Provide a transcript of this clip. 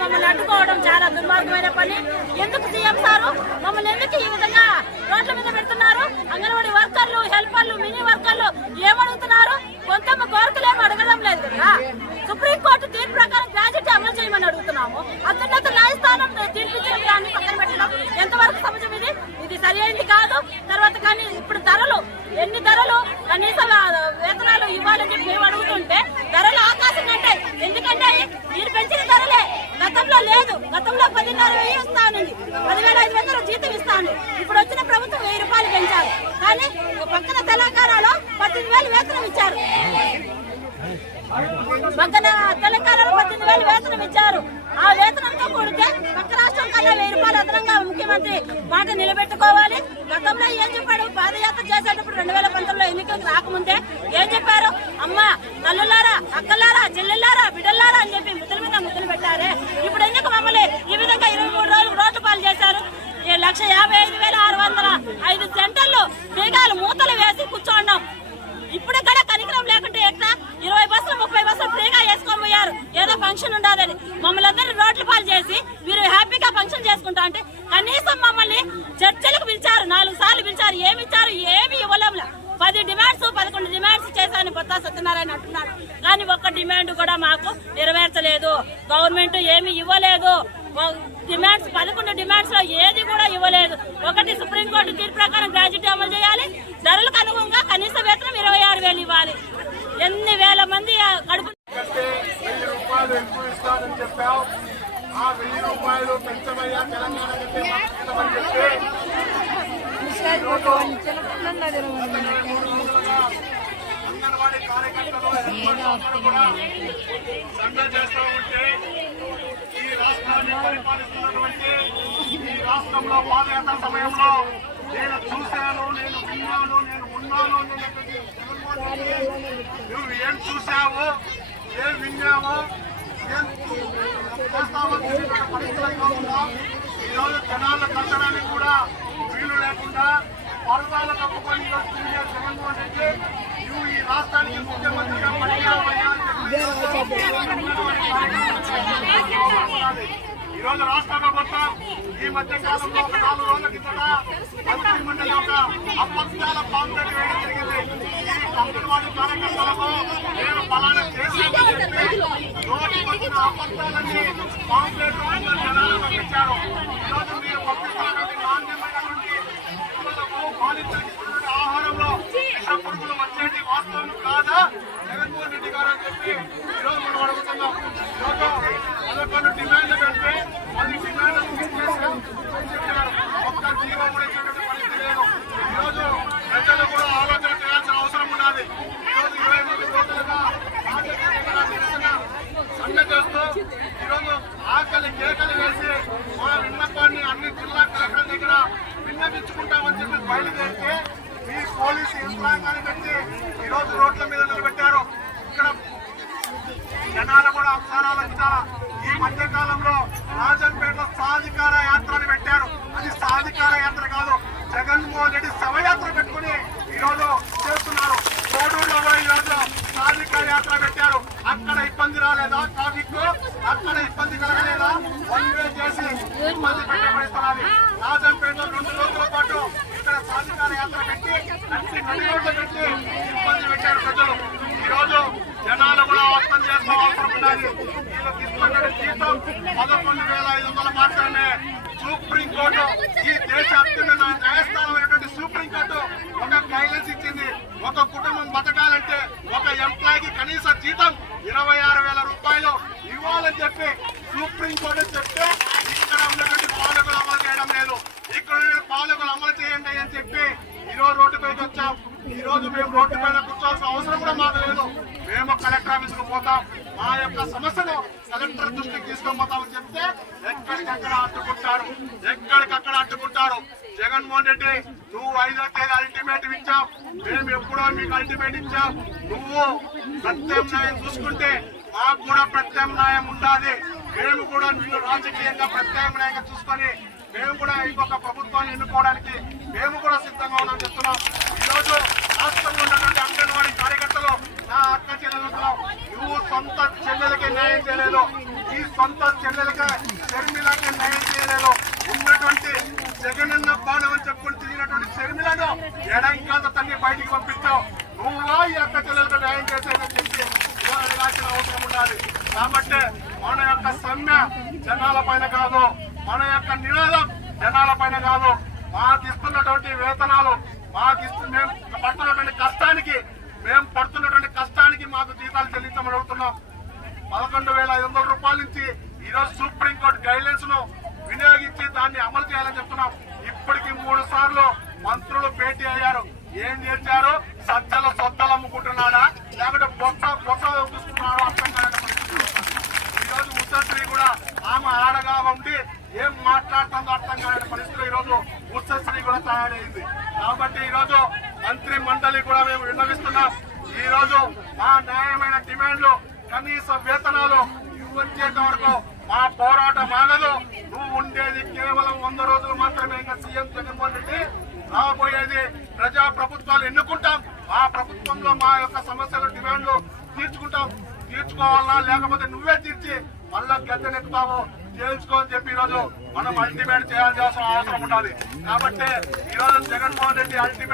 మమ్మల్ని అడ్డుకోవడం చాలా దుర్మార్గమైన పని. ఎందుకు సీఎం సారు మమ్మల్ని ఎందుకు ఈ విధంగా రోడ్ల మీద పెడుతున్నారు? అంగన్వాడీ వర్కర్లు, హెల్పర్లు, మినీ వర్కర్లు ఏమడుగుతున్నారు? కొంత కోరికలు ఏమి అడగడం లేదు కదా. సుప్రీంకోర్టు తీర్పు ప్రకారం గ్రాడ్యుయేట్ అమలు చేయమని అడుగుతున్నాము. అత్యున్నత న్యాయస్థానం తీర్పిచ్చిన దాన్ని పక్కన పెట్టడం ఎంతవరకు సమాజం? ఇది సరి అయింది కాదు. తర్వాత కానీ ఇప్పుడు ధరలు, ఎన్ని ధరలు, కనీస వేతనాలు ఇవ్వాలని చెప్పి మేము అడుగుతుంటే ధరలు ఆకాశం కంటాయి. ఎందుకంటే మీరు పెంచిన ధరలే గతంలో లేదు. గతంలో 10,500 ఇస్తాను, 10,500 జీతం ఇస్తాను. ఇప్పుడు వచ్చిన ప్రభుత్వం 1000 రూపాయలు పెంచారు. కానీ పక్కన తెలంగాణలో 18,000 వేతనం ఇచ్చారు. పక్కన తెలంగాణలో 18,000 వేతనం ఇచ్చారు. ఆ వేతనంతో కూడితే పక్క రాష్ట్రం కన్నా 1000 రూపాయలు అదనంగా ముఖ్యమంత్రి మాట నిలబెట్టుకోవాలి. గతంలో ఏం చెప్పాడు? పాదయాత్ర చేసేటప్పుడు 2019లో ఎన్నికలకు రాకముందే ఏం చెప్పారు? అమ్మ తల్లులారా, అక్కలారా, చెల్లెల్లారా, బిడ్డల్లారా అని చెప్పి ముద్దుల మీద ముద్దులు పెట్టారే. ఇప్పుడు ఎందుకు మమ్మల్ని ఈ విధంగా 23 రోజులు రోడ్డు పాలు చేశారు? 1,55,605 సెంటర్లు మేఘాలు మూతలు వేసి కూర్చోన్నాం. ఇప్పుడు కూడా కనికరం లేకుంటే ఎట్లా? 20 బస్సులు 30 బస్సులు ఫ్రీగా వేసుకొని పోయారు. ఏదో ఫంక్షన్ ఉండదని మమ్మల్ని అందరినీ రోడ్ల పాలు చేసి మీరు హ్యాపీగా ఫంక్షన్ చేసుకుంటా అంటే కనీసం మమ్మల్ని చర్చలకు పిలిచారు. 4 సార్లు పిలిచారు. ఏమి ఇచ్చారు? ఏమి ఇవ్వలేము. 10 డిమాండ్స్ 11 డిమాండ్స్ చేశాను బొత్స సత్యనారాయణ అంటున్నాడు. కానీ ఒక్క డిమాండ్ కూడా మాకు నెరవేర్చలేదు. గవర్నమెంట్ ఏమి ఇవ్వలేదు. డిమాండ్స్ 11 డిమాండ్స్ లో ఏది కూడా ఇవ్వలేదు. ఒకటి సుప్రీంకోర్టు తీర్పు ప్రకారం గ్రాడ్యుయేట్ అమలు చేయాలి. ధరలకు అనుగుణంగా కనీస వేతనం 26,000 ఇవ్వాలి. ఎన్ని వేల మంది కడుపు 1,000 రూపాయలు ఎక్కువ ఇస్తానని చెప్పావు. ఆ 1,000 రూపాయలు పెంచమయ్యా తెలంగాణ అంగన్వాడీ కార్యకర్తలు సమ్మె చేస్తూ ఉంటే ఈ రాష్ట్రాన్ని పరిపాలిస్తున్నటువంటి ఈ రాష్ట్రంలో పాదయాత్ర సమయంలో నేను చూశాను, నేను విన్నాను, నేను ఉన్నాను. నువ్వు ఏం చూసావు, ఏం విన్నావు, ఏం చేస్తావో పరిస్థితుల్లో ఉందా? ఈరోజు జనాలు కట్టడానికి కూడా వీలు లేకుండా పర్వాలు కప్పుకొని తిరిగే జగన్మోహన్ రెడ్డి నువ్వు ఈ రాష్ట్రానికి ముఖ్యమంత్రిగా పనిచేయాలయ్యా ఈ రోజు రాష్ట్ర ప్రభుత్వం ఈ మధ్య కాలంలో ఒక 4 రోజుల కిందట మంత్రిమండలి ఒక అపత్యాల పాంప్లెట్ వేయడం జరిగింది. ఈ అంగన్వాడీ కార్యకర్తలకు నేను ఫలానా చేశానని చెప్పి నోటికి వచ్చిన అబద్ధాలని పాంప్లెట్ జనాలు పంపించారు. ఈరోజు మీరు పంపిస్తున్నటువంటి నాణ్యమైనటువంటి ఆహారంలో విష పురుగులు వచ్చేది వాస్తవం కాదా జగన్మోహన్ రెడ్డి గారు అని చెప్పి ఈరోజు మనం అడుగుతున్నాం. ఈరోజు 11 డిమాండ్లు పెడితే 10 డిమాండ్లు చెప్పారు. ఒక్క జీవో కూడా ఇచ్చినటువంటి పరిస్థితి లేదు. ఈరోజు ప్రజలు కూడా ఆలోచన చేయాల్సిన అవసరం ఉన్నది. ఈరోజు 23 రోజులుగా సమ్మె చేస్తూ ఈరోజు ఆకలి కేకలు వేసి మా విన్నపాన్ని అన్ని జిల్లా కలెక్టర్ దగ్గర విన్నవించుకుంటామని చెప్పి బయలుదేరితే ఈ పోలీసు యంత్రాంగాన్ని పెట్టి ఈరోజు రోడ్ల మీద నిలబెట్టారు. ఇక్కడ జనాలు కూడా అక్షరాలంటారా. ఈ మధ్య కాలంలో రాజంపేటలో సాధికార యాత్రని పెట్టారు. అది సాధికార యాత్ర కాదు, జగన్మోహన్ రెడ్డి శవయాత్ర పెట్టుకుని ఈరోజు చేస్తున్నారు. కోడూరులో కూడా ఈరోజు సాధికార యాత్ర పెట్టారు. అక్కడ ఇబ్బంది రాలేదా? ట్రాఫిక్ అక్కడ ఇబ్బంది కలగలేదా? 1 వే చేసి ఇబ్బంది పెట్టబడుతున్నది. రాజంపేటలో 2 రోజుల పాటు ఇక్కడ సాధికార యాత్ర పెట్టి నడి రోడ్లు పెట్టి ఇబ్బంది పెట్టారు ప్రజలు. ఈరోజు జనాలు కూడా అర్థం చేసిన అవసరం ఉన్నది. వీళ్ళకి ఇస్తున్న జీతం 11,500 మాత్రమే. సుప్రీంకోర్టు, ఈ దేశ అత్యున్నత న్యాయస్థానమైనటువంటి సుప్రీంకోర్టు ఒక గైడెన్స్ ఇచ్చింది. ఒక కుటుంబం బతకాలంటే ఒక ఎంప్లాయీకి కనీస జీతం 26,000 రూపాయలు ఇవ్వాలని చెప్పి సుప్రీంకోర్టు చెప్తే ఇక్కడ ఉన్నటువంటి పాలకులు అమలు చేయడం లేదు. ఇక్కడ పాలకులు అమలు చేయండి అని చెప్పి ఈరోజు రోడ్డుపైకి వచ్చాం. ఈ రోజు మేము రోడ్డు పైన కూర్చోవాల్సిన అవసరం కూడా మాకు లేదు. మేము కలెక్టర్ ఆఫీసుకు పోతాం, మా యొక్క సమస్యను కలెక్టర్ దృష్టికి తీసుకొని చెప్తే ఎక్కడికక్కడ అడ్డుకుంటారు. జగన్మోహన్ రెడ్డి, నువ్వు 5వ తేదీ అల్టిమేటం ఇచ్చావు, మేము ఎప్పుడో మీకు అల్టిమేట్ ఇచ్చాం. నువ్వు ప్రత్యామ్నాయం చూసుకుంటే మాకు కూడా ప్రత్యామ్నాయం ఉండాలి. మేము కూడా నిన్ను రాజకీయంగా ప్రత్యామ్నాయంగా చూసుకొని మేము కూడా ఇంకొక ప్రభుత్వాన్ని ఎన్నుకోవడానికి మేము కూడా సిద్ధంగా ఉన్నాం చెప్తున్నాం. ఈ రోజు రాష్ట్రంలో ఉన్నటువంటి అంగన్వాడీ కార్యకర్తలు, నా అక్క చెల్లెలతో నువ్వు సొంత చెల్లెలకి న్యాయం చేయలేదు, ఈ సొంత చెల్లెలకి షర్మిలకి న్యాయం చేయలేదు. ఉన్నటువంటి జగనన్న బాణం అని చెప్పుకుని తిరిగినటువంటి షర్మిలను ఎడంకాల తల్లి బయటికి పంపించావు. నువ్వుగా ఈ అక్క చెల్లెలకు న్యాయం చేసేదని చెప్పి అడగాల్సిన అవసరం ఉండాలి. కాబట్టి మన యొక్క సమ్మె జనాల పైన కాదు, మన యొక్క నినాదం జనాల పైన కాదు. మాకు ఇస్తున్నటువంటి వేతనాలు, మేము పడుతున్నటువంటి కష్టానికి మాకు జీతాలు చెల్లించమని అడుగుతున్నాం. 11,500 రూపాయల నుంచి ఈరోజు సుప్రీంకోర్టు గైడ్లైన్స్ ను వినియోగించి దాన్ని అమలు చేయాలని చెప్తున్నాం. ఇప్పటికి 3 సార్లు మంత్రులు భేటీ అయ్యారు. ఏం చేశారు? సజ్జల సొద్దలు అమ్ముకుంటున్నాడా లేకపోతే బొత్స చూస్తున్నాడా అర్థం కాని పరిస్థితి. ఈరోజు ఉత్తశ్రీ కూడా ఆమె ఆడగా ఉండి ఏం మాట్లాడుతుందో అర్థం కాని పరిస్థితిలో ఈరోజు ఉత్తశ్రీ కూడా తయారైంది. కాబట్టి ఈరోజు మంత్రి మండలి కూడా మేము విన్నవిస్తున్నాం. ఈ రోజు మా న్యాయమైన డిమాండ్లు, కనీస వేతనాలు ఇవ్వచ్చేంత వరకు మా పోరాటం ఆగదు. నువ్వు ఉండేది కేవలం 100 రోజులు మాత్రమే. ఇంకా సీఎం జగన్మోహన్ రెడ్డి రాబోయేది ప్రజా ప్రభుత్వాలు ఎన్నుకుంటాం. ఆ ప్రభుత్వంలో మా యొక్క సమస్యలు, డిమాండ్లు తీర్చుకోవాలా లేకపోతే నువ్వే తీర్చి మళ్ళా గద్దెనెక్కుతావు తెలుసుకో అని చెప్పి ఈరోజు మనం అల్టిమేట్ చేయాల్సిన అవసరం ఉండాలి. కాబట్టి ఈరోజు జగన్మోహన్ రెడ్డి అల్టిమేట్